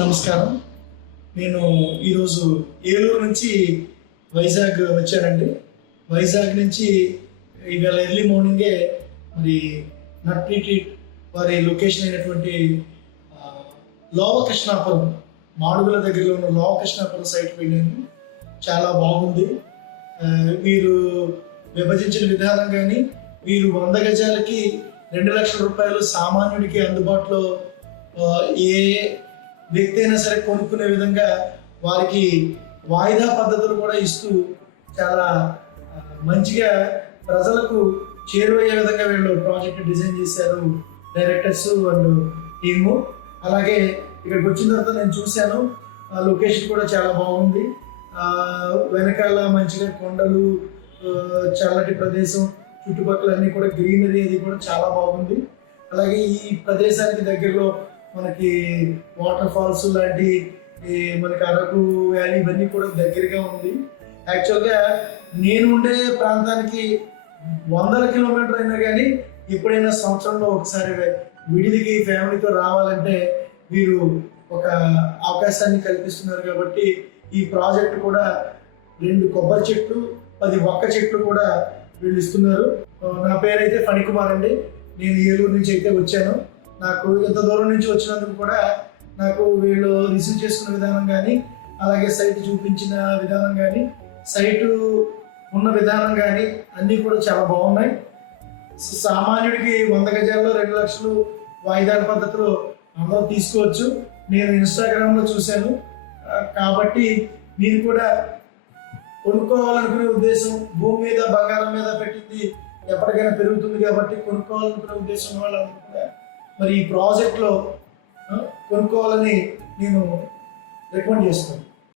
నమస్కారం. నేను ఈరోజు ఏలూరు నుంచి వైజాగ్ వచ్చానండి. వైజాగ్ నుంచి ఇవాళ ఎర్లీ మార్నింగే మరి నట్ రిట్రీట్ వారి లొకేషన్ అయినటువంటి లోవకృష్ణాపురం, మాడుగుల దగ్గరలో ఉన్న లోవకృష్ణాపురం సైట్కి వెళ్ళాను. చాలా బాగుంది. వీరు విభజించిన విధానం కానీ, వీరు 100 గజాలకి 2 లక్షల రూపాయలు సామాన్యుడికి అందుబాటులో ఏ వ్యక్తి అయినా సరే కొనుక్కునే విధంగా వారికి వాయిదా పద్ధతులు కూడా ఇస్తూ చాలా మంచిగా ప్రజలకు చేరువయ్యే విధంగా వీళ్ళు ప్రాజెక్ట్ డిజైన్ చేశారు, డైరెక్టర్స్ అండ్ టీము. అలాగే ఇక్కడికి వచ్చిన తర్వాత నేను చూశాను, లొకేషన్ కూడా చాలా బాగుంది. వెనకాల మంచిగా కొండలు, చల్లటి ప్రదేశం, చుట్టుపక్కల అన్నీ కూడా గ్రీనరీ, అది కూడా చాలా బాగుంది. అలాగే ఈ ప్రదేశానికి దగ్గరలో మనకి వాటర్ ఫాల్స్ లాంటి మనకి అరకు వ్యాలీ ఇవన్నీ కూడా దగ్గరగా ఉంది. యాక్చువల్గా నేను ఉండే ప్రాంతానికి 100 కిలోమీటర్ అయినా కానీ ఎప్పుడైనా సంవత్సరంలో ఒకసారి విడిదికి ఫ్యామిలీతో రావాలంటే వీరు ఒక అవకాశాన్ని కల్పిస్తున్నారు. కాబట్టి ఈ ప్రాజెక్ట్ కూడా 2 కొబ్బరి చెట్లు, 10 వక్క చెట్లు కూడా వీళ్ళు ఇస్తున్నారు. నా పేరైతే ఫణికుమార్ అండి. నేను ఏలూరు నుంచి అయితే వచ్చాను. నాకు ఇంత దూరం నుంచి వచ్చినందుకు కూడా నాకు వీళ్ళు రిసీవ్ చేసుకున్న విధానం కానీ, అలాగే సైట్ చూపించిన విధానం కానీ, సైటు ఉన్న విధానం కానీ అన్నీ కూడా చాలా బాగున్నాయి. సామాన్యుడికి 100 గజాల్లో 2 లక్షలు వాయిదాల పద్ధతిలో అందరూ తీసుకోవచ్చు. నేను ఇన్స్టాగ్రామ్లో చూశాను. కాబట్టి మీరు కూడా కొనుక్కోవాలనుకునే ఉద్దేశం, భూమి మీద బంగారం మీద పెట్టింది ఎప్పటికైనా పెరుగుతుంది కాబట్టి కొనుక్కోవాలనుకునే ఉద్దేశం వాళ్ళందరూ కూడా మరి ఈ ప్రాజెక్ట్లో కొనుక్కోవాలని నేను రికమెండ్ చేస్తాను.